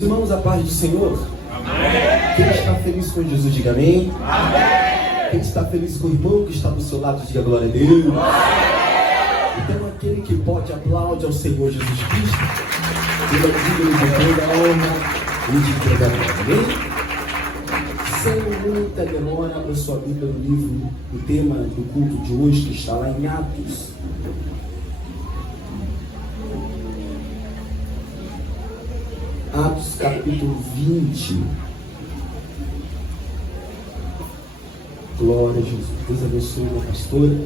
Irmãos, a paz do Senhor. Amém. Quem está feliz com Jesus, diga amém. Amém. Quem está feliz com o irmão que está do seu lado, diga glória a Deus. Amém. Então aquele que pode aplaude ao Senhor Jesus Cristo, ele é digno de toda a honra e de toda a glória. Amém? Sem muita demora, abra sua Bíblia no livro, o tema do culto de hoje, que está lá em Atos. Atos capítulo 20. Glória a Jesus. Deus abençoe a pastora.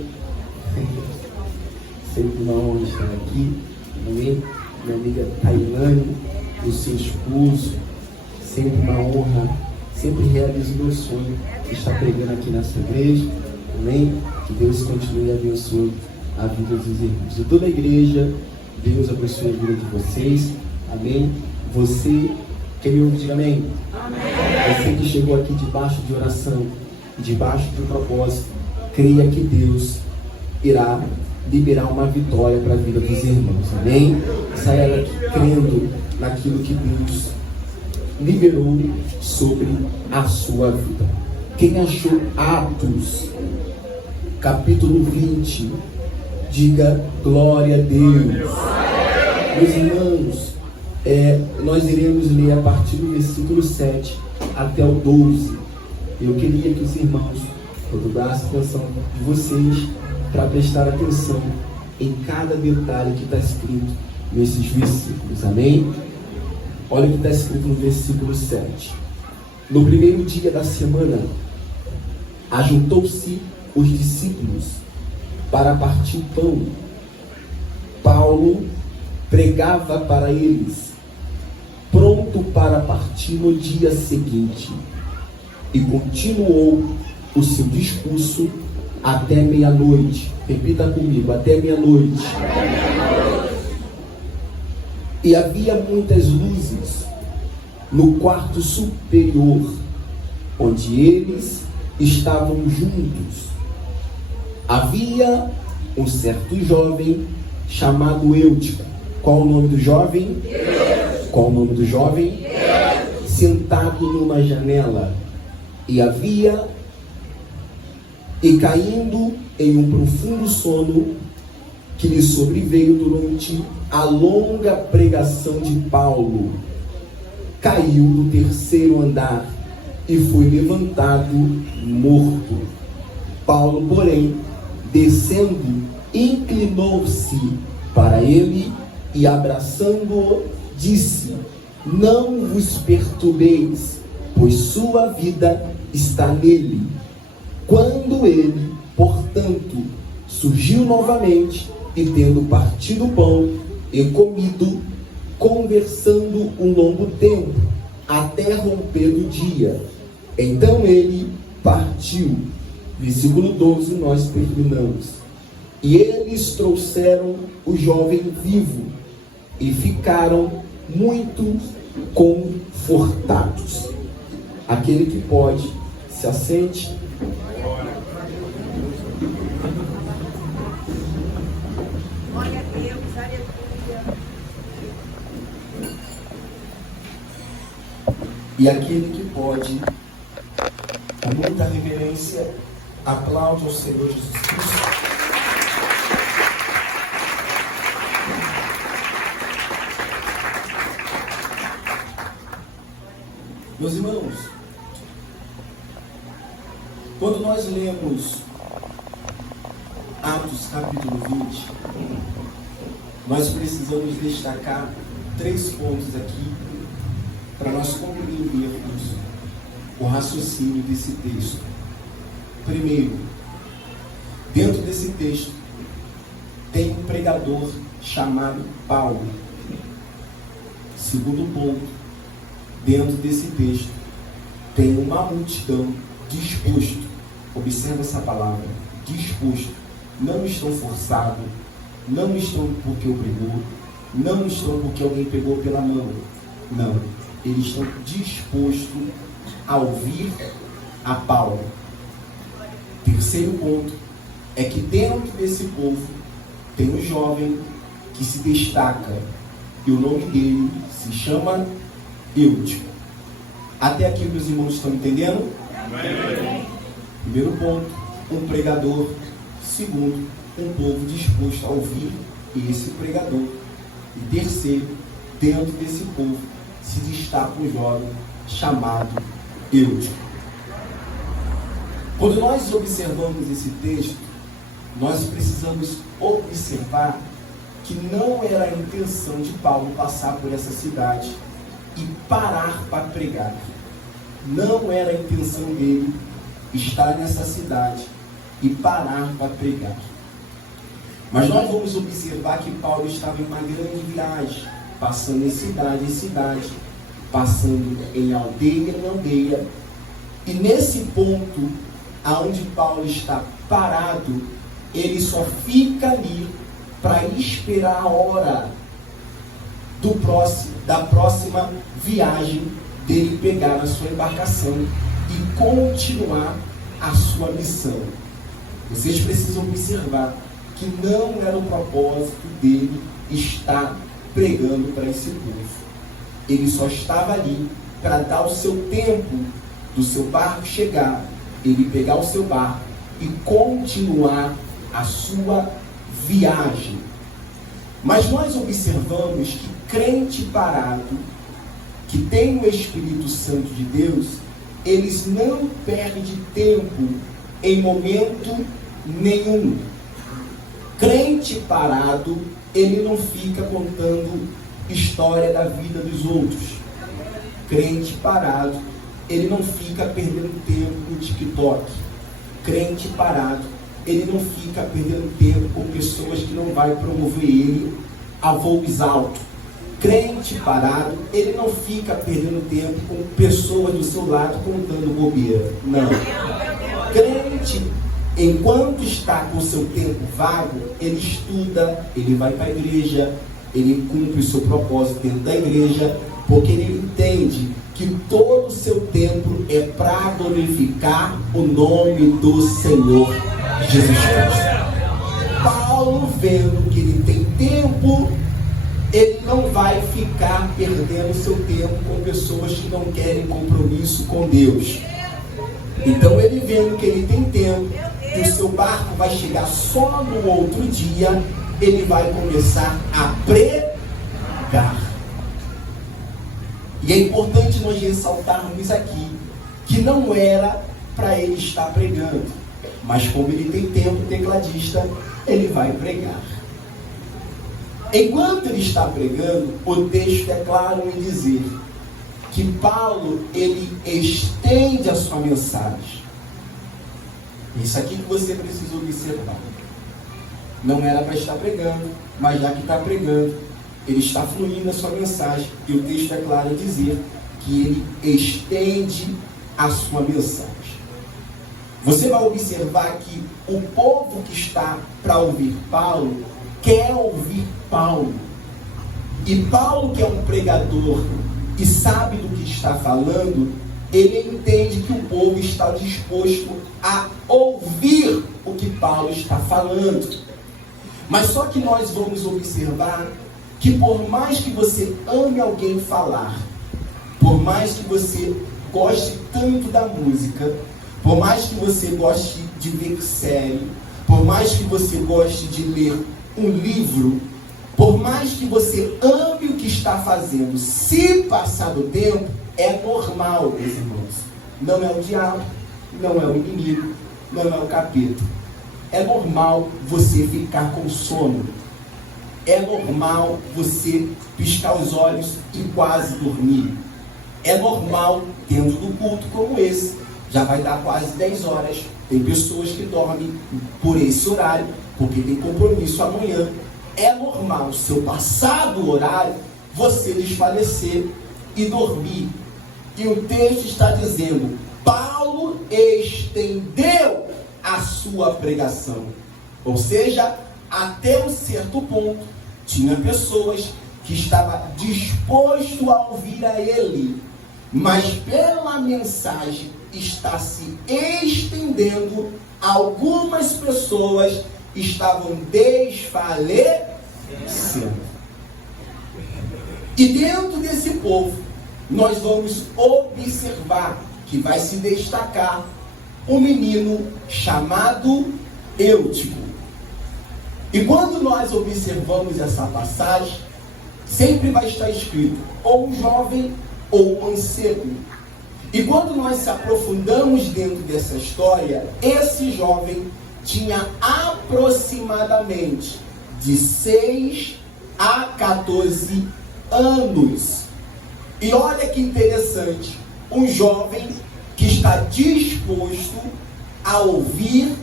Sempre uma honra estar aqui. Amém? Minha amiga Tailane, o seu esposo. Sempre uma honra. Sempre realizo o meu sonho de estar pregando aqui nessa igreja. Amém? Que Deus continue abençoando a vida dos irmãos. De toda a igreja, Deus abençoe a vida de vocês. Amém? Você, quem me ouve, diga amém. Amém. Você que chegou aqui debaixo de oração, debaixo de um propósito, creia que Deus irá liberar uma vitória para a vida dos irmãos. Amém? Saia daqui crendo naquilo que Deus liberou sobre a sua vida. Quem achou Atos, capítulo 20, diga glória a Deus. Meus irmãos, nós iremos ler a partir do versículo 7 até o 12. Eu queria que os irmãos dobrassem a atenção de vocês para prestar atenção em cada detalhe que está escrito nesses versículos. Amém? Olha o que está escrito no versículo 7. No primeiro dia da semana, ajuntou-se os discípulos para partir o pão. Paulo pregava para eles, pronto para partir no dia seguinte, e continuou o seu discurso até meia-noite. Repita comigo, até meia-noite. E havia muitas luzes no quarto superior, onde eles estavam juntos. Havia um certo jovem chamado Eutico. Qual o nome do jovem? Qual o nome do jovem? Sentado numa janela, e caindo em um profundo sono que lhe sobreveio durante a longa pregação de Paulo, caiu do terceiro andar e foi levantado morto. Paulo, porém, descendo, inclinou-se para ele e, abraçando-o, disse: não vos perturbeis, pois sua vida está nele. Quando ele, portanto, surgiu novamente e, tendo partido o pão e comido, conversando um longo tempo, até romper o dia, então ele partiu. Versículo 12, nós terminamos. E eles trouxeram o jovem vivo e ficaram muito confortados. Aquele que pode, se assente. Glória a Deus, aleluia. E aquele que pode, com muita reverência, aplaude ao Senhor Jesus Cristo. Meus irmãos, quando nós lemos Atos capítulo 20, nós precisamos destacar 3 pontos aqui para nós compreendermos o raciocínio desse texto. Primeiro, dentro desse texto tem um pregador chamado Paulo. Segundo ponto, dentro desse texto tem uma multidão disposto. Observa essa palavra, disposto. Não estão forçados, não estão porque obrigou, não estão porque alguém pegou pela mão. Não, eles estão dispostos a ouvir a Paulo. Terceiro ponto é que dentro desse povo tem um jovem que se destaca, e o nome dele se chama Eutico. Até aqui meus irmãos estão entendendo? Amém. Primeiro ponto, um pregador. Segundo, um povo disposto a ouvir esse pregador. E terceiro, dentro desse povo se destaca um jovem chamado Eutico. Quando nós observamos esse texto, nós precisamos observar que não era a intenção de Paulo passar por essa cidade e parar para pregar. Não era a intenção dele estar nessa cidade e parar para pregar. Mas nós vamos observar que Paulo estava em uma grande viagem, passando em cidade, passando em aldeia em aldeia. E nesse ponto, aonde Paulo está parado, ele só fica ali para esperar a hora da próxima viagem dele pegar a sua embarcação e continuar a sua missão. Vocês precisam observar que não era o propósito dele estar pregando para esse povo. Ele só estava ali para dar o seu tempo do seu barco chegar, ele pegar o seu barco e continuar a sua viagem. Mas nós observamos que crente parado, que tem o Espírito Santo de Deus, eles não perdem tempo em momento nenhum. Crente parado, ele não fica contando história da vida dos outros. Crente parado, ele não fica perdendo tempo no TikTok. Crente parado, ele não fica perdendo tempo com pessoas que não vai promover ele a voos altos. Crente parado, ele não fica perdendo tempo com pessoas do seu lado contando bobeira. Não. Crente, enquanto está com o seu tempo vago, ele estuda, ele vai para a igreja, ele cumpre o seu propósito dentro da igreja, porque ele entende que todo o seu tempo é para glorificar o nome do Senhor Jesus Cristo. Paulo, vendo que ele tem tempo, ele não vai ficar perdendo seu tempo com pessoas que não querem compromisso com Deus. Então, ele vendo que ele tem tempo e o seu barco vai chegar só no outro dia, ele vai começar a pregar. E é importante nós ressaltarmos aqui que não era para ele estar pregando, mas como ele tem tempo, tecladista, ele vai pregar. Enquanto ele está pregando, o texto é claro em dizer que Paulo, ele estende a sua mensagem. Isso aqui que você precisa observar. Não era para estar pregando, mas já que está pregando, ele está fluindo a sua mensagem. E o texto é claro em dizer que ele estende a sua mensagem. Você vai observar que o povo que está para ouvir Paulo, quer ouvir Paulo. E Paulo, que é um pregador e sabe do que está falando, ele entende que o povo está disposto a ouvir o que Paulo está falando. Mas só que nós vamos observar que por mais que você ame alguém falar, por mais que você goste tanto da música, por mais que você goste de ver série, por mais que você goste de ler um livro, por mais que você ame o que está fazendo, se passar do tempo, é normal, meus irmãos. Não é o diabo, não é o inimigo, não é o capeta. É normal você ficar com sono. É normal você piscar os olhos e quase dormir. É normal, dentro do culto como esse, já vai dar quase 10 horas. Tem pessoas que dormem por esse horário, porque tem compromisso amanhã. É normal, se eu passar do horário, você desfalecer e dormir. E o texto está dizendo, Paulo estendeu a sua pregação. Ou seja, até um certo ponto, tinha pessoas que estavam dispostas a ouvir a ele, mas pela mensagem está se estendendo, algumas pessoas estavam desfalecendo. E dentro desse povo, nós vamos observar que vai se destacar um menino chamado Eutico. E quando nós observamos essa passagem, sempre vai estar escrito ou um jovem ou um mancebo. E quando nós se aprofundamos dentro dessa história, esse jovem tinha aproximadamente de 6 a 14 anos. E olha que interessante, um jovem que está disposto a ouvir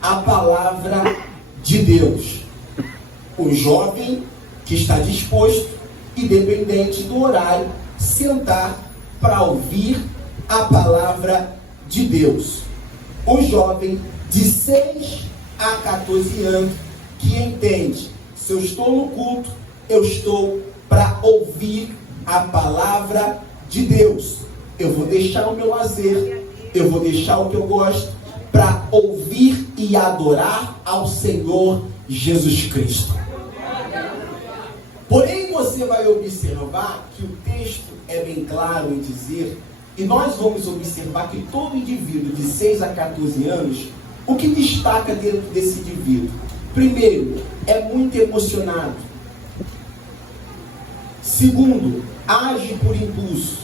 a palavra de Deus. Um jovem que está disposto, independente do horário, sentar para ouvir a palavra de Deus. Um jovem de 6 a 14 anos que entende, se eu estou no culto, eu estou para ouvir a palavra de Deus. Eu vou deixar o meu lazer, eu vou deixar o que eu gosto para ouvir e adorar ao Senhor Jesus Cristo. Porém, você vai observar que o texto é bem claro em dizer, e nós vamos observar que todo indivíduo de 6 a 14 anos, o que destaca dentro desse indivíduo? Primeiro, é muito emocionado. Segundo, age por impulso.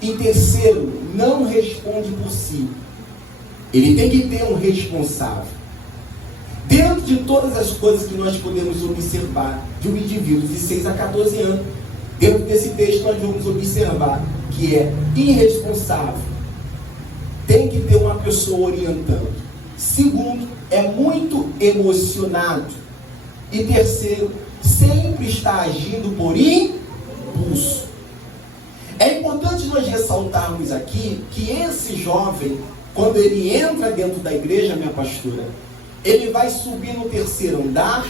E terceiro, não responde por si. Ele tem que ter um responsável. Dentro de todas as coisas que nós podemos observar de um indivíduo de 6 a 14 anos, dentro desse texto nós vamos observar que é irresponsável. Tem que ter uma pessoa orientando. Segundo, é muito emocionado. E terceiro, sempre está agindo por impulso. É importante nós ressaltarmos aqui que esse jovem, quando ele entra dentro da igreja, minha pastora, ele vai subir no 3º andar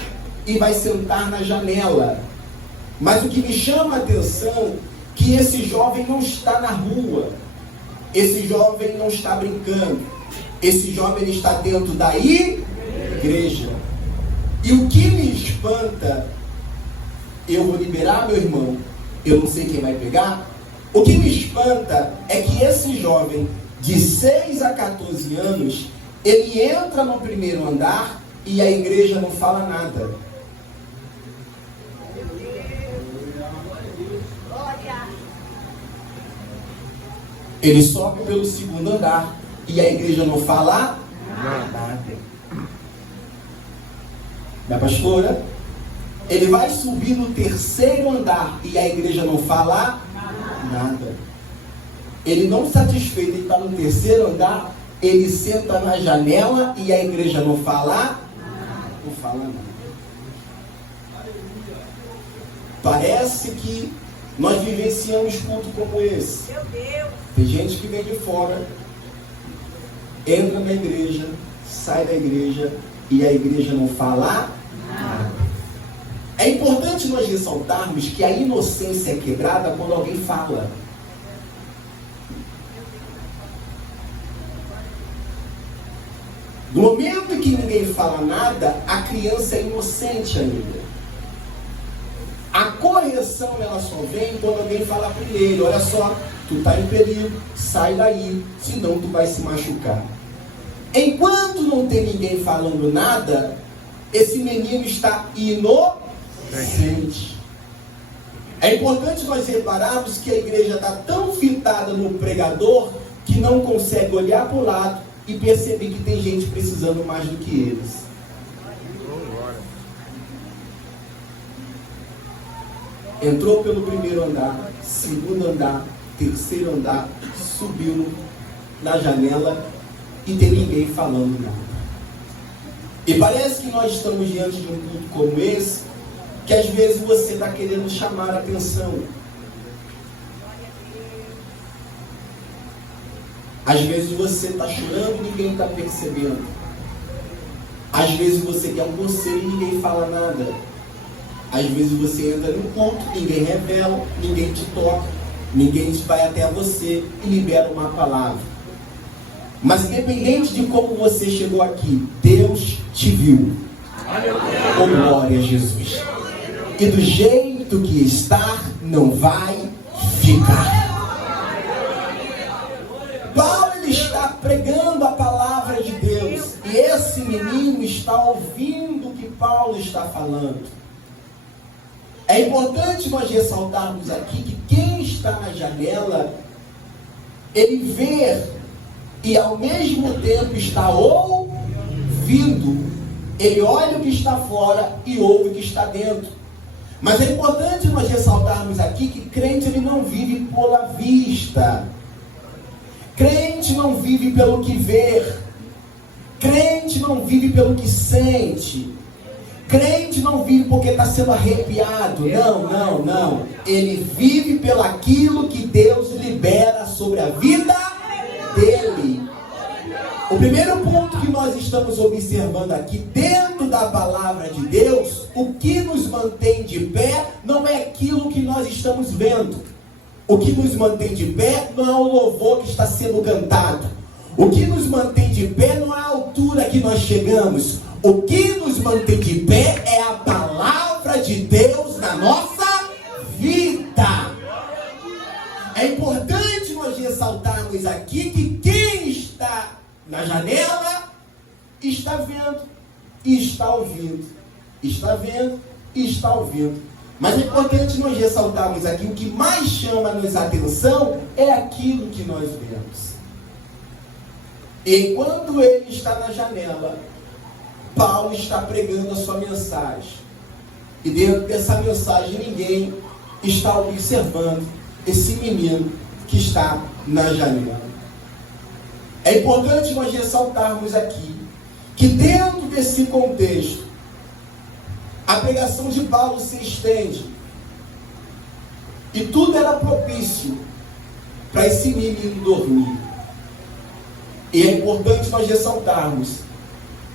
e vai sentar na janela. Mas o que me chama a atenção é que esse jovem não está na rua. Esse jovem não está brincando. Esse jovem está dentro da igreja. E o que me espanta, eu vou liberar, meu irmão, eu não sei quem vai pegar. O que me espanta é que esse jovem de 6 a 14 anos, ele entra no 1º andar e a igreja não fala nada. Ele sobe pelo 2º andar e a igreja não fala nada. Minha pastora, ele vai subir no 3º andar e a igreja não fala nada. Ele não satisfeito, ele está no 3º andar, ele senta na janela e a igreja não fala nada. Parece que nós vivenciamos culto como esse. Meu Deus. Tem gente que vem de fora, entra na igreja, sai da igreja e a igreja não fala nada. É importante nós ressaltarmos que a inocência é quebrada quando alguém fala. No momento em que ninguém fala nada, a criança é inocente ainda. A correção ela só vem quando alguém fala primeiro. Olha só, tu está em perigo, sai daí, senão tu vai se machucar. Enquanto não tem ninguém falando nada, esse menino está inocente. É importante nós repararmos que a igreja está tão fitada no pregador que não consegue olhar para o lado e perceber que tem gente precisando mais do que eles. Entrou pelo 1º andar, 2º andar, 3º andar, subiu na janela e tem ninguém falando nada. E parece que nós estamos diante de um culto como esse, que às vezes você está querendo chamar a atenção. Às vezes você está chorando e ninguém está percebendo. Às vezes você quer um conselho e ninguém fala nada. Às vezes você entra no culto, ninguém revela, ninguém te toca, ninguém vai até você e libera uma palavra. Mas independente de como você chegou aqui, Deus te viu. Oh, glória a Jesus. E do jeito que está, não vai de carne. Paulo ele está pregando a palavra de Deus e esse menino está ouvindo o que Paulo está falando. É importante nós ressaltarmos aqui que quem está na janela, ele vê e ao mesmo tempo está ouvindo. Ele olha o que está fora e ouve o que está dentro. Mas é importante nós ressaltarmos aqui que crente ele não vive pela vista. Crente não vive pelo que vê. Crente não vive pelo que sente. Crente não vive porque está sendo arrepiado. Não. Ele vive pelo aquilo que Deus libera sobre a vida dele. O primeiro ponto que nós estamos observando aqui, dentro da palavra de Deus, o que nos mantém de pé não é aquilo que nós estamos vendo. O que nos mantém de pé não é o louvor que está sendo cantado. O que nos mantém de pé não é a altura que nós chegamos. O que nos mantém de pé é a palavra de Deus na nossa vida. É importante nós ressaltarmos aqui que quem está na janela está vendo e está ouvindo. Está vendo e está ouvindo. Mas é importante nós ressaltarmos aqui, o que mais chama-nos a atenção é aquilo que nós vemos. E enquanto ele está na janela, Paulo está pregando a sua mensagem. E dentro dessa mensagem ninguém está observando esse menino que está na janela. É importante nós ressaltarmos aqui que dentro desse contexto, a pregação de Paulo se estende. E tudo era propício para esse menino dormir. E é importante nós ressaltarmos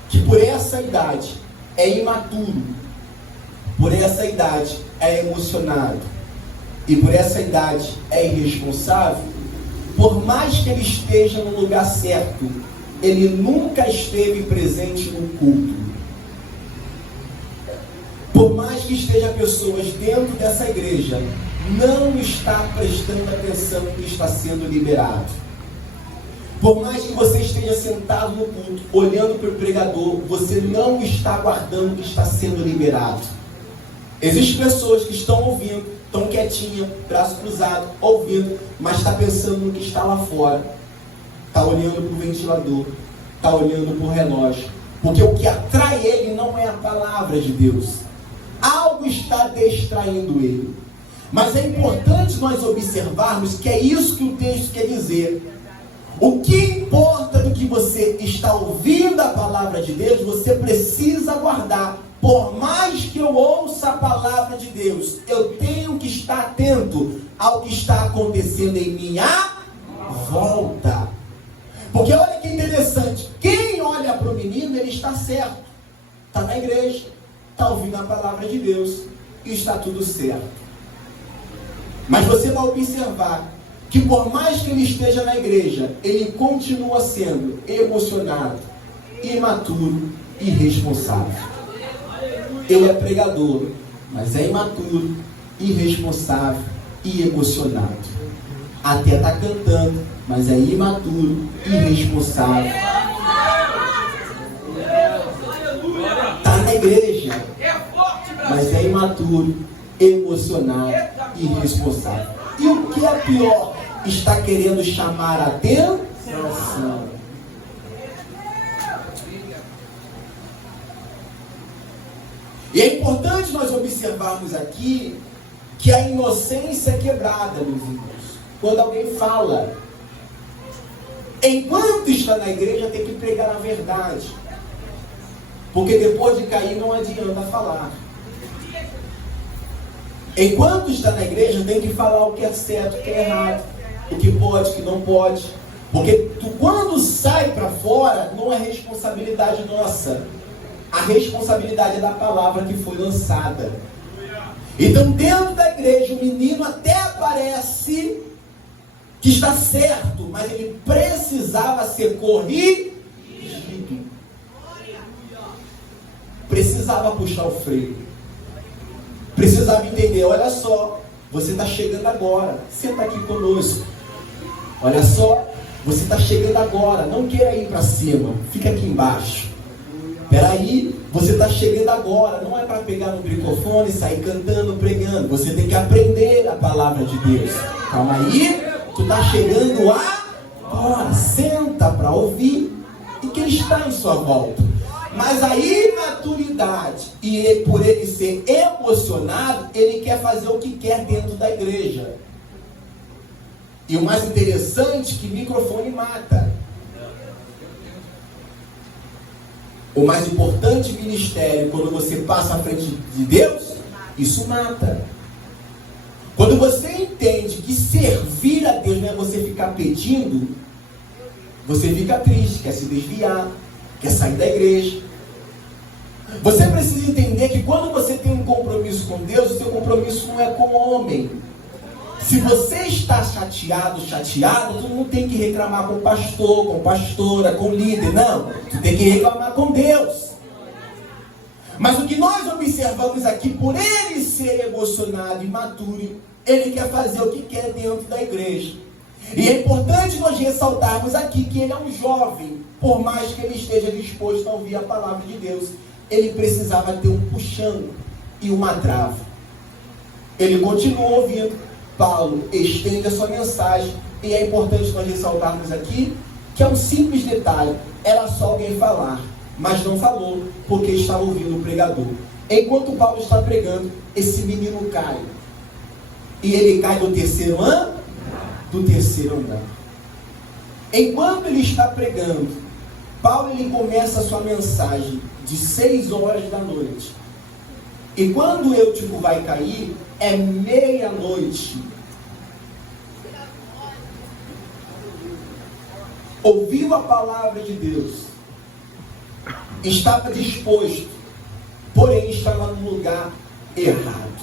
que por essa idade é imaturo, por essa idade é emocionado e por essa idade é irresponsável. Por mais que ele esteja no lugar certo, ele nunca esteve presente no culto. Por mais que esteja pessoas dentro dessa igreja, não está prestando atenção no que está sendo liberado. Por mais que você esteja sentado no culto, olhando para o pregador, você não está guardando o que está sendo liberado. Existem pessoas que estão ouvindo, estão quietinhas, braço cruzado, ouvindo, mas está pensando no que está lá fora. Está olhando para o ventilador, está olhando para o relógio. Porque o que atrai ele não é a palavra de Deus. Algo está distraindo ele. Mas é importante nós observarmos que é isso que o texto quer dizer. O que importa do que você está ouvindo a palavra de Deus, você precisa guardar. Por mais que eu ouça a palavra de Deus, eu tenho que estar atento ao que está acontecendo em minha volta. Porque olha que interessante, quem olha para o menino, ele está certo. Está na igreja, está ouvindo a palavra de Deus e está tudo certo. Mas você vai observar que por mais que ele esteja na igreja, ele continua sendo emocionado, imaturo e irresponsável. Ele é pregador, mas é imaturo, irresponsável e emocionado. Até está cantando, mas é imaturo, irresponsável. Está na igreja, mas é imaturo, emocionado e irresponsável. E o que é pior, está querendo chamar a atenção. E é importante nós observarmos aqui que a inocência é quebrada, meus irmãos. Quando alguém fala, enquanto está na igreja, tem que pregar a verdade. Porque depois de cair não adianta falar. Enquanto está na igreja, tem que falar o que é certo, o que é errado, o que pode, o que não pode. Porque quando sai para fora, não é responsabilidade nossa. A responsabilidade é da palavra que foi lançada. Então, dentro da igreja, o menino até parece que está certo, mas ele precisava ser corrigido. Precisava puxar o freio. Precisava entender, olha só, você está chegando agora, senta aqui conosco. Olha só, você está chegando agora, não queira ir para cima, fica aqui embaixo. Peraí, você está chegando agora, não é para pegar no microfone e sair cantando, pregando. Você tem que aprender a palavra de Deus. Calma aí, tu está chegando agora, senta para ouvir e que Ele está em sua volta. Mas a imaturidade e por ele ser emocionado, ele quer fazer o que quer dentro da igreja. E o mais interessante é que microfone mata. O mais importante ministério, quando você passa à frente de Deus, isso mata. Quando você entende que servir a Deus não é você ficar pedindo, você fica triste, quer se desviar, quer sair da igreja. Você precisa entender que quando você tem um compromisso com Deus, o seu compromisso não é com o homem. Se você está chateado, tu não tem que reclamar com o pastor, com a pastora, com o líder, não. Tu tem que reclamar com Deus. Mas o que nós observamos aqui, por ele ser emocionado e maturo, ele quer fazer o que quer dentro da igreja. E é importante nós ressaltarmos aqui que ele é um jovem, por mais que ele esteja disposto a ouvir a palavra de Deus, ele precisava ter um puxão e uma trava. Ele continuou ouvindo. Paulo estende a sua mensagem, e é importante nós ressaltarmos aqui que é um simples detalhe, era só alguém falar, mas não falou, porque estava ouvindo o pregador. Enquanto Paulo está pregando, esse menino cai, e ele cai do terceiro andar. Enquanto ele está pregando, Paulo ele começa a sua mensagem de 6 horas da noite, e quando o Eutico vai cair, é meia-noite. Ouviu a palavra de Deus, estava disposto, porém estava no lugar errado.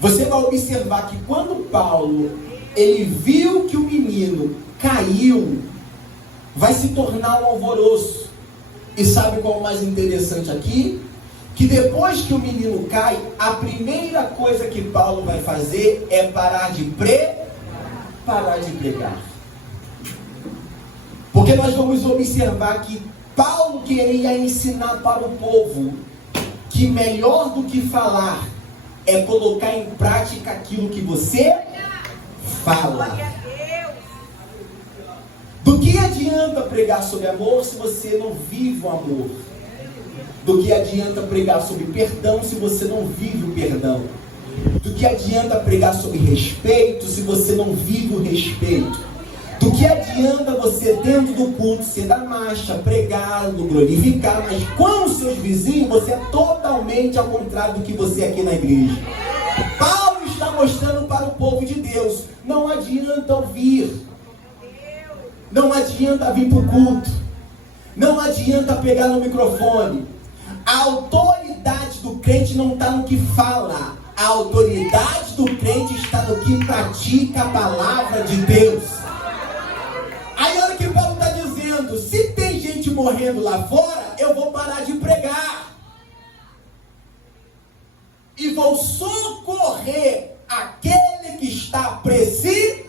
Você vai observar que quando Paulo ele viu que o menino caiu, vai se tornar um alvoroço. E sabe qual é o mais interessante aqui? Que depois que o menino cai, a primeira coisa que Paulo vai fazer é parar de pregar. Porque nós vamos observar que Paulo queria ensinar para o povo que melhor do que falar é colocar em prática aquilo que você fala. Do que adianta pregar sobre amor se você não vive o amor? Do que adianta pregar sobre perdão se você não vive o perdão? Do que adianta pregar sobre respeito se você não vive o respeito? Do que adianta você dentro do culto ser da marcha, pregar, glorificar, mas com os seus vizinhos você é totalmente ao contrário do que você é aqui na igreja. Paulo está mostrando para o povo de Deus, não adianta ouvir, não adianta vir para o culto, não adianta pegar no microfone. A autoridade do crente não está no que fala, a autoridade do crente está no que pratica a palavra de Deus. Aí olha o que Paulo está dizendo, se tem gente morrendo lá fora, eu vou parar de pregar. E vou socorrer aquele que está precisando.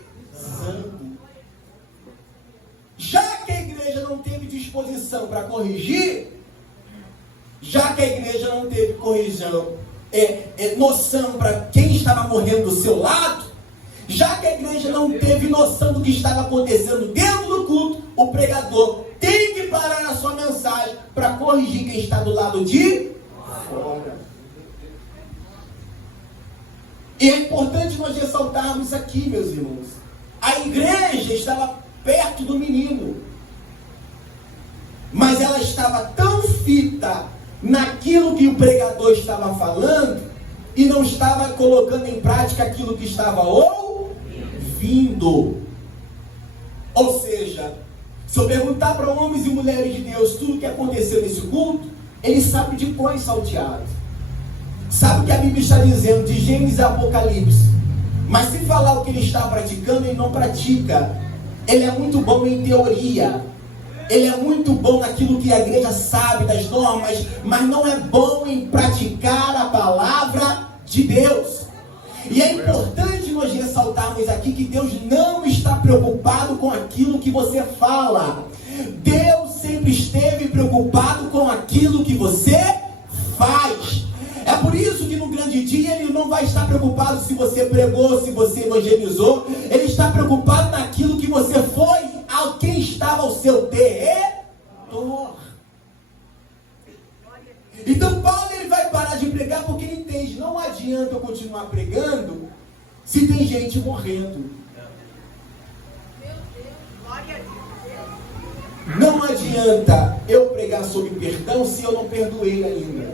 Já que a igreja não teve disposição para corrigir, já que a igreja não teve noção para quem estava morrendo do seu lado, já que a igreja não teve noção do que estava acontecendo dentro do culto, o pregador tem que parar a sua mensagem para corrigir quem está do lado de fora. E é importante nós ressaltarmos aqui, meus irmãos, a igreja estava perto do menino, mas ela estava tão fita naquilo que o pregador estava falando e não estava colocando em prática aquilo que estava ouvindo. Ou seja, se eu perguntar para homens e mulheres de Deus tudo o que aconteceu nesse culto, eles sabem de cor e salteado, sabe o que a Bíblia está dizendo de Gênesis e Apocalipse, mas se falar o que ele está praticando, ele não pratica. Ele é muito bom em teoria, ele é muito bom naquilo que a igreja sabe das normas, mas não é bom em praticar a palavra de Deus. E é importante nós ressaltarmos aqui que Deus não está preocupado com aquilo que você fala. Deus sempre esteve preocupado com aquilo que você faz. É por isso que no grande dia Ele não vai estar preocupado se você pregou, se você evangelizou. Ele está preocupado naquilo que você foi, a quem estava ao seu redor. Então Paulo ele vai parar de pregar porque ele entende, não adianta eu continuar pregando se tem gente morrendo. Não adianta eu pregar sobre perdão se eu não perdoei ainda.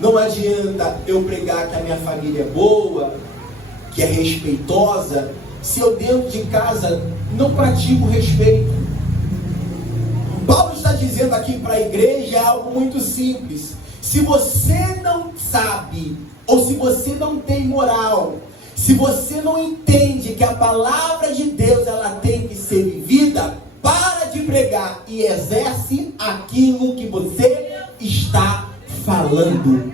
Não adianta eu pregar que a minha família é boa, que é respeitosa, se eu dentro de casa não pratico respeito. Paulo está dizendo aqui para a igreja algo muito simples. Se você não sabe, ou se você não tem moral, se você não entende que a palavra de Deus ela tem que ser vivida, para de pregar e exerce aquilo que você está falando.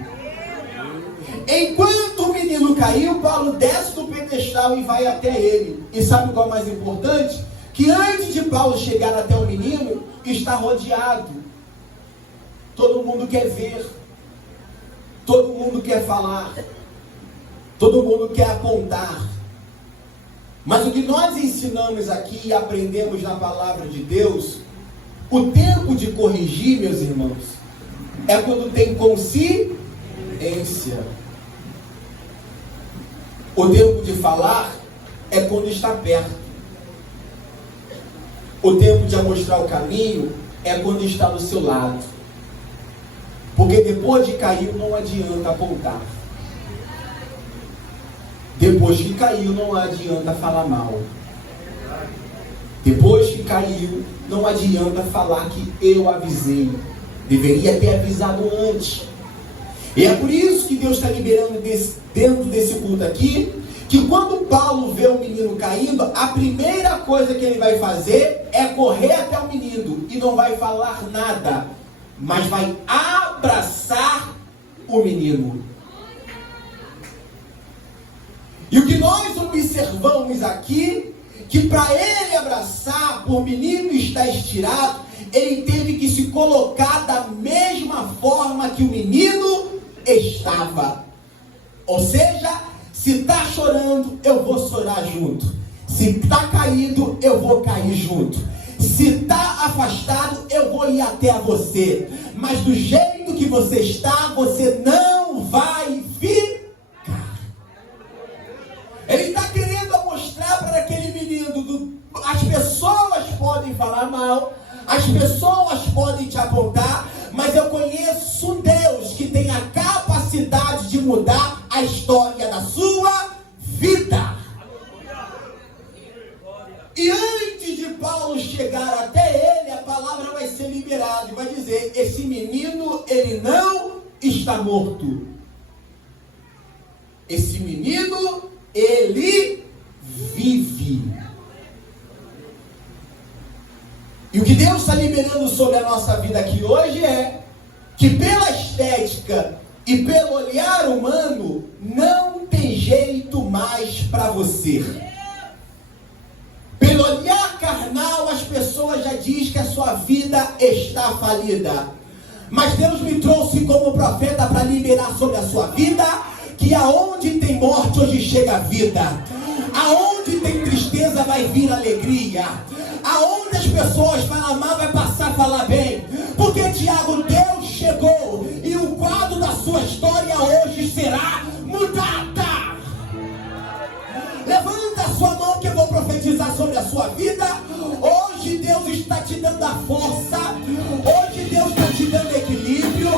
Enquanto o menino caiu, Paulo desce do pedestal e vai até ele. E sabe qual é o mais importante? Que antes de Paulo chegar até o menino, está rodeado. Todo mundo quer ver. Todo mundo quer falar. Todo mundo quer apontar. Mas o que nós ensinamos aqui e aprendemos na palavra de Deus, o tempo de corrigir, meus irmãos, é quando tem consciência. O tempo de falar é quando está perto. O tempo de mostrar o caminho é quando está do seu lado. Porque depois de cair não adianta apontar. Depois que caiu não adianta falar mal. Depois que caiu não adianta falar que eu avisei. Deveria ter avisado antes. E é por isso que Deus está liberando dentro desse culto aqui, que quando Paulo vê o menino caindo, a primeira coisa que ele vai fazer é correr até o menino e não vai falar nada, mas vai abraçar o menino. E o que nós observamos aqui, que para ele abraçar, por o menino estar estirado, ele teve que se colocar da mesma forma que o menino estava. Ou seja, se está chorando, eu vou chorar junto. Se está caído, eu vou cair junto. Se está afastado, eu vou ir até você. Mas do jeito que você está, você não vai ficar. Ele está querendo mostrar para aquele menino, as pessoas podem falar mal, as pessoas podem te apontar, mas eu conheço um Deus que tem a capacidade de mudar a história da sua vida. E antes de Paulo chegar até ele, a palavra vai ser liberada e vai dizer: esse menino, ele não está morto. Esse menino, ele vive. E o que Deus está liberando sobre a nossa vida aqui hoje é que pela estética e pelo olhar humano, não tem jeito mais para você. Pelo olhar carnal, as pessoas já dizem que a sua vida está falida. Mas Deus me trouxe como profeta para liberar sobre a sua vida, que aonde tem morte, hoje chega a vida. Aonde tem tristeza, vai vir alegria. Aonde as pessoas falam mal, vai passar a falar bem. Porque, Tiago, Deus chegou e o quadro da sua história hoje será mudada. Levanta a sua mão que eu vou profetizar sobre a sua vida. Hoje Deus está te dando a força. Hoje Deus está te dando equilíbrio.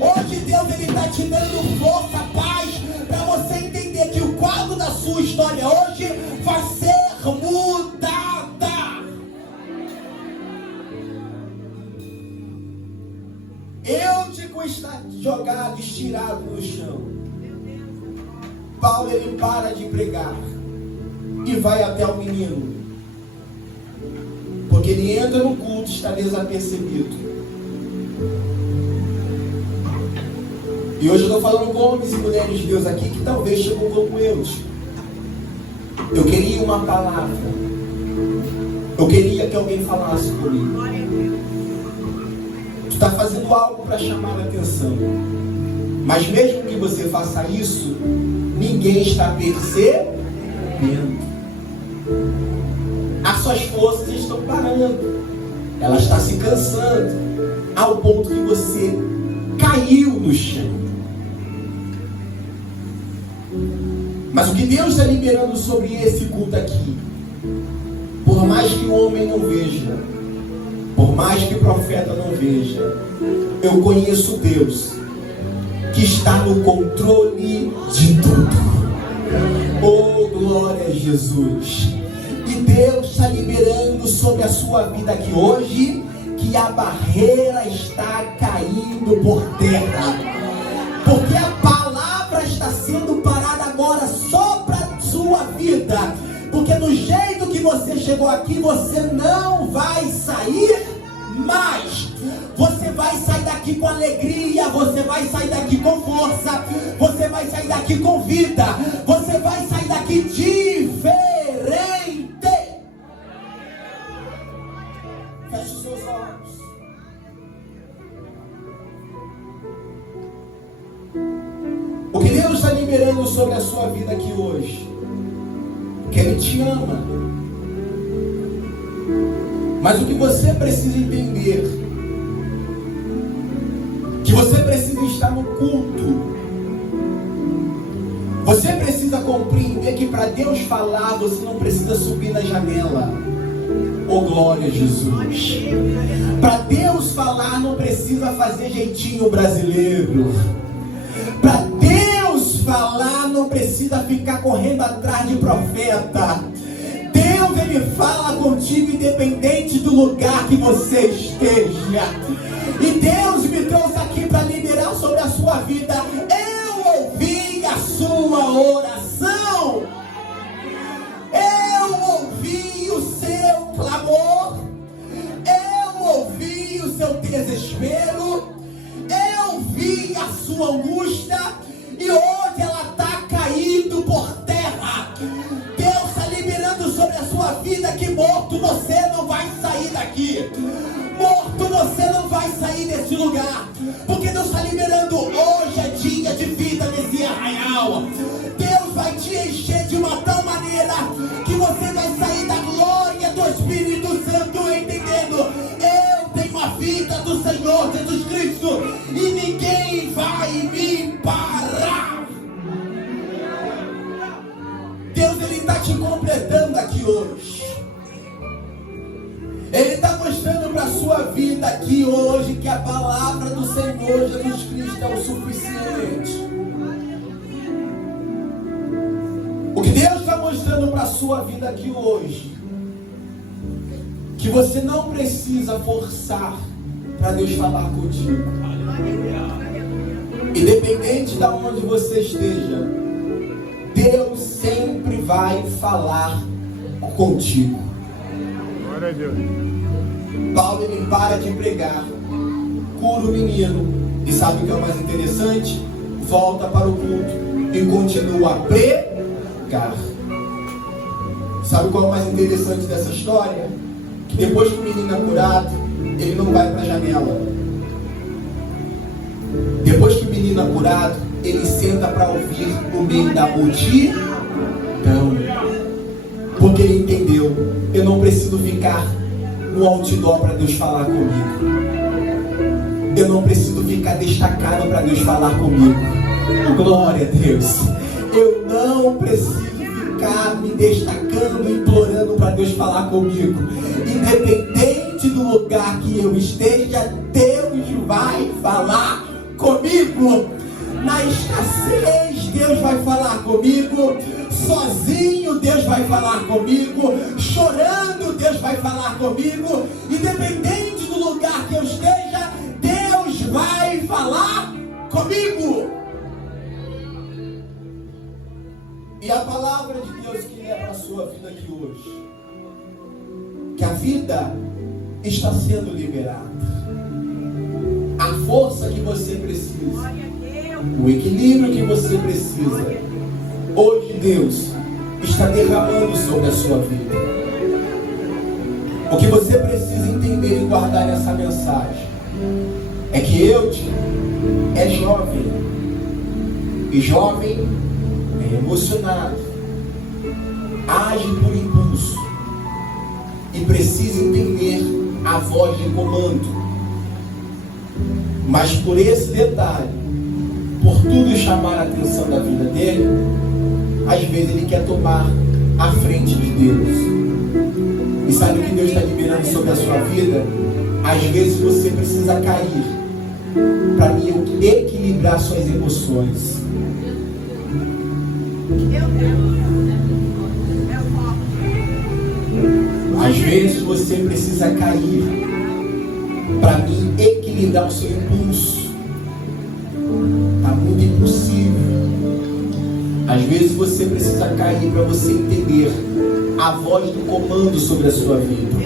Hoje Deus está te dando força, paz, para você entender que o quadro da sua história hoje vai ser mudada. Eu te está jogado, estirado no chão. Paulo ele para de pregar e vai até o menino, porque ele entra no culto, está desapercebido. E hoje eu estou falando com homens e mulheres de Deus aqui que talvez chegam como eu. Eu queria uma palavra. Eu queria que alguém falasse comigo. Tu está fazendo algo para chamar a atenção. Mas mesmo que você faça isso, ninguém está percebendo. As suas forças estão parando. Ela está se cansando. Ao ponto que você caiu no chão. Mas o que Deus está liberando sobre esse culto aqui, por mais que o homem não veja, por mais que o profeta não veja, eu conheço Deus que está no controle de tudo. Oh, glória a Jesus. E Deus está liberando sobre a sua vida aqui hoje, que a barreira está caindo por terra. Porque a palavra está sendo parada agora só para a sua vida. Porque do jeito que você chegou aqui, você não vai sair mais. Você vai sair daqui com alegria, você vai sair daqui com força, você vai sair daqui com vida, você vai sair daqui diferente. Feche os seus olhos. O que Deus está liberando sobre a sua vida aqui hoje, que Ele te ama. Mas o que você precisa entender, que você precisa estar no culto, você precisa compreender que para Deus falar, você não precisa subir na janela. Oh, glória a Jesus. Para Deus falar, não precisa fazer jeitinho brasileiro. Para Deus falar, não precisa ficar correndo atrás de profeta. Deus, Ele fala contigo independente do lugar que você esteja. E Deus me trouxe aqui para liberar sobre a sua vida. Eu ouvi a sua oração. Eu ouvi o seu clamor. Eu ouvi o seu desespero. Eu vi a sua angústia. E hoje ela está caindo por terra. Deus está liberando sobre a sua vida que morto você não vai sair daqui. Morto você não vai sair desse lugar. Porque Deus está liberando hoje é dia de vida nesse arraial. Deus vai te encher de uma tal maneira que você vai sair da glória do Espírito Santo entendendo: eu tenho a vida do Senhor Jesus Cristo e ninguém vai me parar. Deus, Ele está te completando aqui hoje. Ele está mostrando para a sua vida aqui hoje que a palavra do Senhor Jesus Cristo é o suficiente. O que Deus está mostrando para a sua vida aqui hoje, que você não precisa forçar para Deus falar contigo. Independente de onde você esteja, Deus sempre vai falar contigo. Glória a Deus. Paulo, ele para de pregar, cura o menino, e sabe o que é o mais interessante? Volta para o culto e continua a pregar. Sabe qual é o mais interessante dessa história? Que depois que o menino é curado, ele não vai para a janela. Depois que o menino é curado, ele senta para ouvir no meio da multidão. Porque ele entendeu: eu não preciso ficar no outdoor para Deus falar comigo. Eu não preciso ficar destacado para Deus falar comigo. Glória a Deus. Eu não preciso ficar me destacando, implorando para Deus falar comigo. Independente do lugar que eu esteja, Deus vai falar comigo. Na escassez, Deus vai falar comigo. Sozinho, Deus vai falar comigo. Chorando, Deus vai falar comigo. Independente do lugar que eu esteja, Deus vai falar comigo. E a palavra de Deus que é para a sua vida aqui hoje, que a vida está sendo liberada. A força que você precisa o equilíbrio que você precisa, hoje Deus está derramando sobre a sua vida. O que você precisa entender e guardar nessa mensagem é que Eude é jovem, e jovem é emocionado, age por impulso e precisa entender a voz de comando. Mas por esse detalhe, por tudo chamar a atenção da vida dele, às vezes ele quer tomar a frente de Deus. E sabe o que Deus está liberando sobre a sua vida? Às vezes você precisa cair para equilibrar suas emoções. Às vezes você precisa cair para equilibrar o seu impulso. Está muito impulsivo. Às vezes você precisa cair para você entender a voz do comando sobre a sua vida.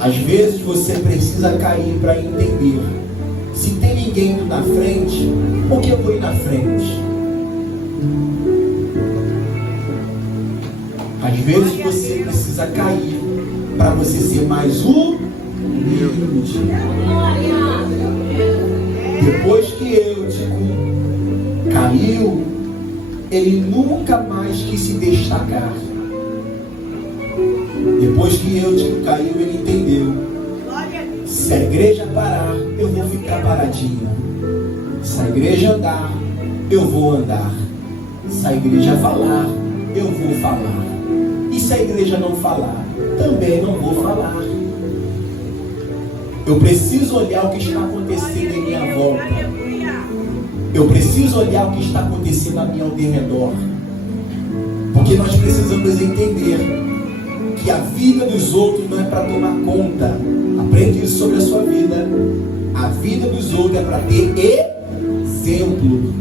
Às vezes você precisa cair para entender: se tem ninguém indo na frente, por que eu vou ir na frente? Às vezes você precisa cair para você ser mais humilde. Depois que Eutico caiu, ele nunca mais quis se destacar. Depois que Eutico caiu, ele entendeu: se a igreja parar, eu vou ficar paradinha. Se a igreja andar, eu vou andar. Se a igreja falar, eu vou falar. E se a igreja não falar, também não vou falar. Eu preciso olhar o que está acontecendo em minha volta. Eu preciso olhar o que está acontecendo a meu derredor. Porque nós precisamos entender que a vida dos outros não é para tomar conta. Aprende isso sobre a sua vida. A vida dos outros é para ter exemplo.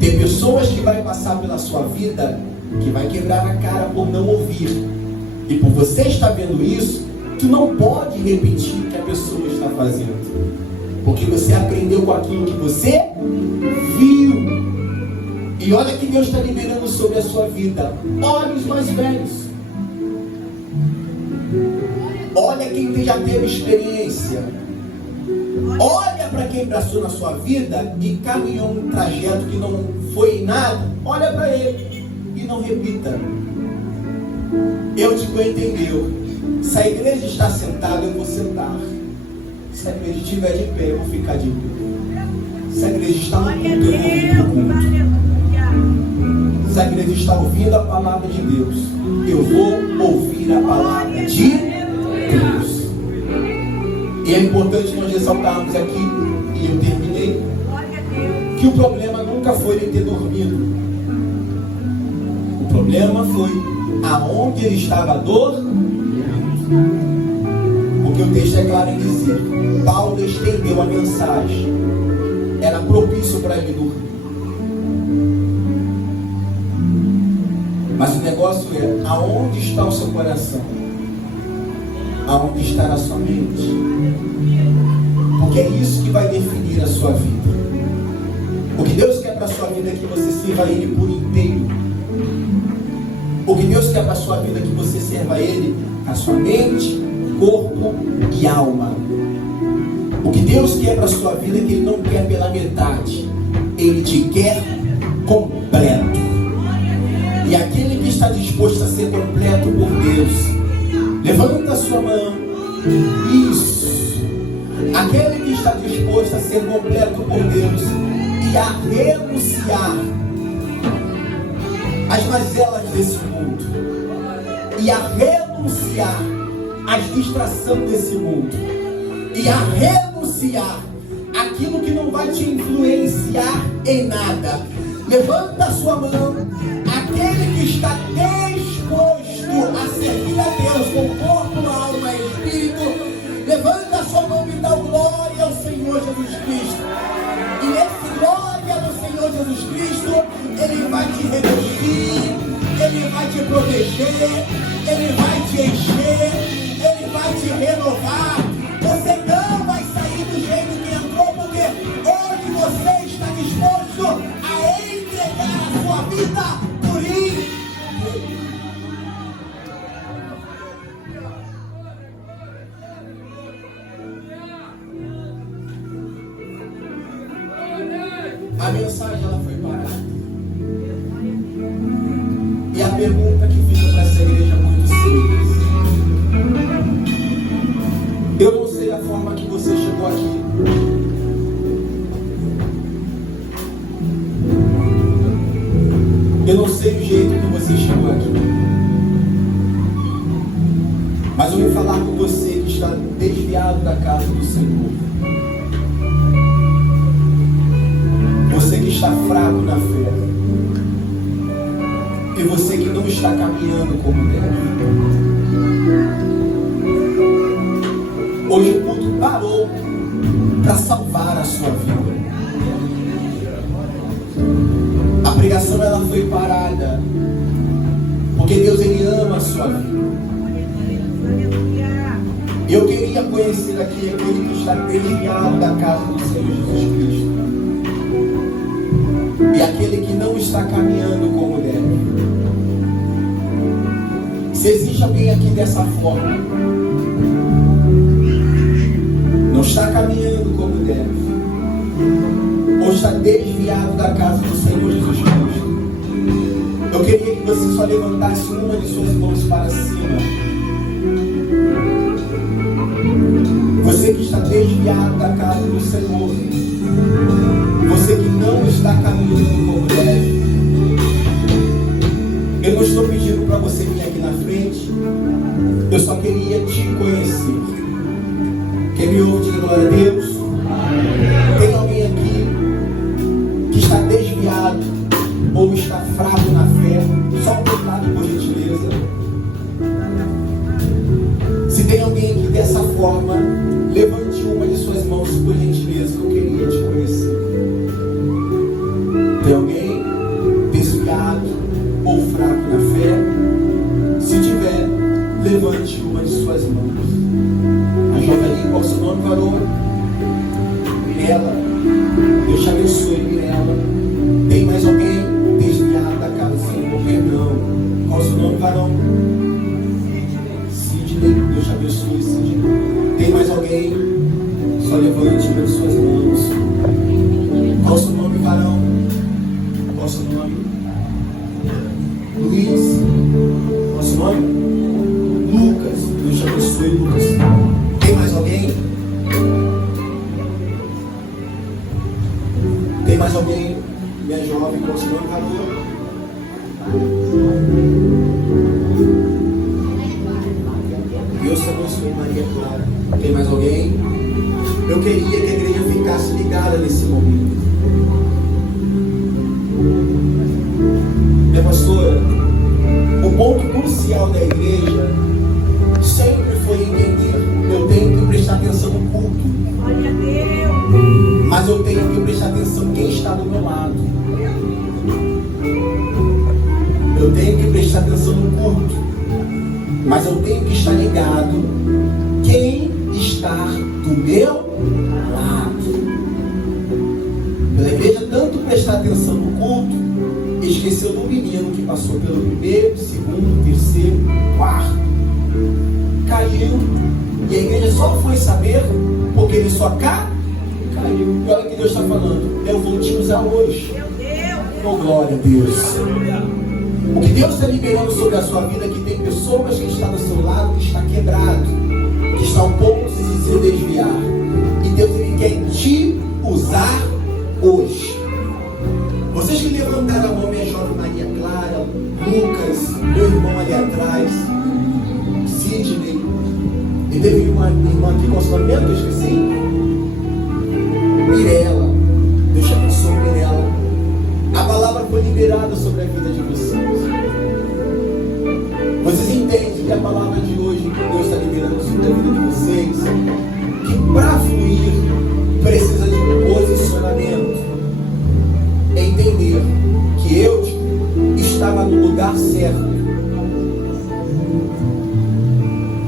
Tem pessoas que vai passar pela sua vida que vai quebrar a cara por não ouvir. E por você estar vendo isso, tu não pode repetir o que a pessoa está fazendo. Porque você aprendeu com aquilo que você viu. E olha que Deus está liberando sobre a sua vida. Olha os mais velhos. Olha quem já teve experiência. Olha para quem passou na sua vida e caminhou um trajeto que não foi em nada. Olha para ele e não repita. Eutico entendeu: se a igreja está sentada, eu vou sentar. Se a igreja estiver de pé, eu vou ficar de pé. Se a igreja está no culto, eu vou vir para o culto. Se a igreja está ouvindo a palavra de Deus, eu vou ouvir a palavra de Deus. E é importante nós ressaltarmos aqui, e eu terminei, que o problema nunca foi ele ter dormido. O problema foi aonde ele estava dormindo. Porque o texto é claro em dizer: Paulo estendeu a mensagem. Era propício para ele dormir. Mas o negócio é: aonde está o seu coração? Aonde está a sua mente? Porque é isso que vai definir a sua vida. O que Deus quer para a sua vida é que você sirva a Ele por inteiro. O que Deus quer para a sua vida é que você serva a Ele com a sua mente, corpo e alma. O que Deus quer para a sua vida é que Ele não quer pela metade. Ele te quer completo. E aquele que está disposto a ser completo por Deus, levanta a sua mão. Isso. Aquele que está disposto a ser completo por Deus e a renunciar às mazelas desse mundo e a renunciar às distrações desse mundo e a renunciar àquilo que não vai te influenciar em nada. Levanta a sua mão. Aquele que está disposto a servir a Deus com corpo, alma e espírito, levanta a sua mão e dá glória ao Senhor Jesus Cristo. E nesse glória do Senhor Jesus Cristo, Ele vai te revestir, Ele vai te proteger, Ele vai te encher, Ele vai te renovar. Você não vai sair do jeito que entrou, porque hoje você vida por ir. A mensagem ela foi parada. E a pergunta que fica para essa igreja é muito simples. Eu não sei a forma que você chegou aqui. Eu não sei o jeito que você chegou aqui. Mas eu vim falar com você que está desviado da casa do Senhor. Você que está fraco na fé. E você que não está caminhando como deve. Hoje o culto parou para salvar a sua vida. A pregação ela foi parada porque Deus ele ama a sua vida. Eu queria conhecer aqui aquele que está desviado da casa do Senhor Jesus Cristo. E aquele que não está caminhando como deve. Se existe alguém aqui dessa forma, não está caminhando como deve, ou está desviado da casa do Senhor Jesus Cristo, eu queria que você só levantasse uma de suas mãos para cima. Você que está desviado da casa do Senhor, você que não está caminhando como deve, eu não estou pedindo para você vir aqui na frente, eu só queria te conhecer. Quem me ouve, diga glória a Deus. Tem alguém aqui que está desviado ou está fraco na fé? Só um detalhe, por gentileza. Se tem alguém aqui dessa forma, levante uma de suas mãos, por gentileza, que eu queria te conhecer. Tem alguém desviado ou fraco na fé? Se tiver, levante uma de suas mãos. A jovem, qual é o seu nome, varão? Mirela. Deus te abençoe, Mirela. Tem mais alguém desviado da casa do Senhor? Perdão. Qual é o seu nome, varão? Sidney. Deus te abençoe, Sidney. Tem mais alguém? Só levante uma de suas mãos. Qual é o seu nome, varão? Qual é o seu nome? Luiz. Qual é o seu nome? Lucas. Deus te abençoe, Lucas. Tem mais alguém? Tem mais alguém? Minha jovem, qual é o seu nome, varão? Deus te abençoe, Maria Clara. Tem mais alguém? Eu queria que a igreja ficasse ligada nesse momento. Minha pastora, o ponto crucial da igreja sempre foi entender: eu tenho que prestar atenção no culto. Glória a Deus. Mas eu tenho que prestar atenção quem está do meu lado. Eu tenho que prestar atenção no culto, mas eu tenho que estar ligado quem está do meu lado. Pela igreja tanto prestar atenção no culto, esqueceu do menino que passou pelo primeiro, segundo, terceiro, quarto, caiu, e a igreja só foi saber porque ele só caiu. E olha o que Deus está falando: eu vou te usar hoje. Meu Deus. Oh, glória a Deus. O que Deus está liberando sobre a sua vida é que tem pessoas que estão do seu lado que está quebrado, que está ao ponto de se desviar. E Deus ele quer te usar hoje. Vocês que levantaram a mão, minha jovem Maria Clara, Lucas, meu irmão ali atrás, Sidney, e teve uma irmã aqui com o seu nome, eu esqueci. Mirela. Deus te abençoe, Mirela. A palavra foi liberada sobre a vida de vocês. Vocês entendem que a palavra de hoje que Deus está liberando sobre a vida de vocês, que para fluir precisa de um posicionamento. É entender que eu estava no lugar certo,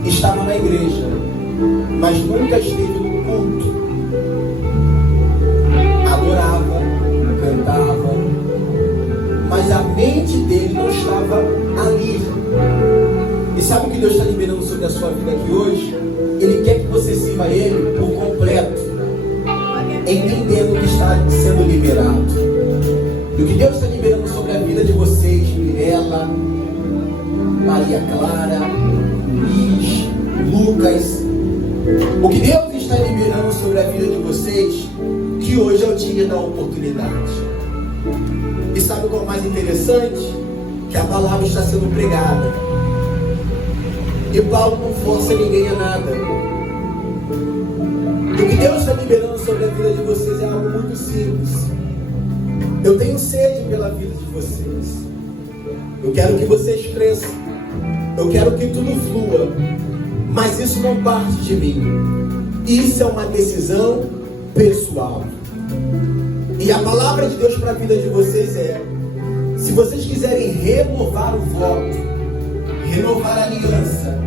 estava na igreja, mas nunca esteve no culto. Adorava, cantava, mas a mente estava ali. E sabe o que Deus está liberando sobre a sua vida aqui hoje? Ele quer que você sirva Ele por completo, entendendo o que está sendo liberado. E o que Deus está liberando sobre a vida de vocês, Mirella, Maria Clara, Luiz, Lucas, o que Deus está liberando sobre a vida de vocês, que hoje é o dia da oportunidade. E sabe o que é o mais interessante? Que a palavra está sendo pregada. E Paulo não força ninguém a nada. O que Deus está liberando sobre a vida de vocês é algo muito simples. Eu tenho sede pela vida de vocês. Eu quero que vocês cresçam. Eu quero que tudo flua. Mas isso não parte de mim. Isso é uma decisão pessoal. E a palavra de Deus para a vida de vocês é: se vocês quiserem renovar o voto, renovar a aliança,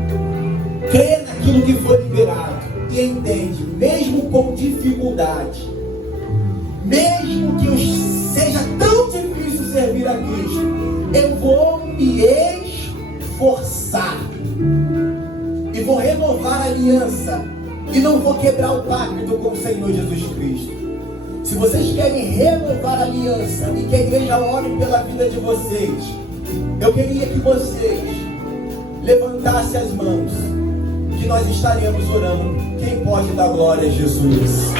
crer naquilo que foi liberado e entende, mesmo com dificuldade, mesmo que seja tão difícil servir a Cristo, eu vou me esforçar e vou renovar a aliança e não vou quebrar o pacto com o Senhor Jesus Cristo. Se vocês querem renovar a aliança e que a igreja ore pela vida de vocês, eu queria que vocês levantassem as mãos, que nós estaremos orando. Quem pode dar glória a Jesus?